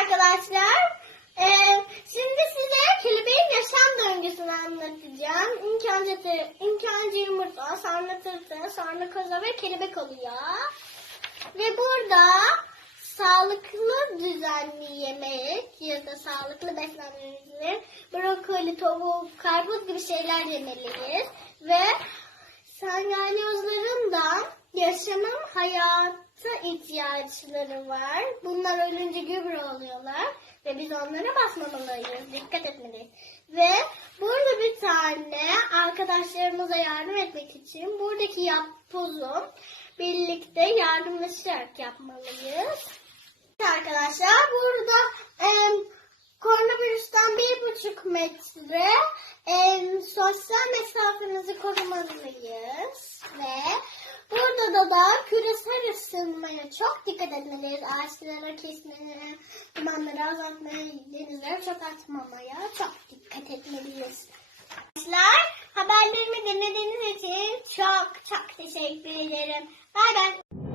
arkadaşlar. Ee, şimdi size kelebeğin yaşam döngüsünü anlatacağım. İlk önce, tı- ilk önce yumurta, sonra tırtı, sonra koza ve kelebek oluyor. Ve burada sağlıklı düzenli yemek ya da sağlıklı beslenmemizi brokoli, tavuk, karpuz gibi şeyler yemeliyiz. Ve da yaşamın hayata ihtiyaçları var. Bunlar ölünce gübre oluyorlar ve biz onlara basmamalıyız. Dikkat etmeliyiz. Ve burada bir tane arkadaşlarımıza yardım etmek için buradaki yapbozu birlikte yardımlaşarak yapmalıyız. Arkadaşlar burada em, koronavirüsten bir buçuk metre em, sosyal mesafemizi korumalıyız da küresel ısınmaya çok dikkat etmeliyiz. Ağaçları kesmeye, dumanları azaltmaya, denizleri çok atmamaya çok dikkat etmeliyiz. Arkadaşlar haberlerimi dinlediğiniz için çok çok teşekkür ederim. Bay bay.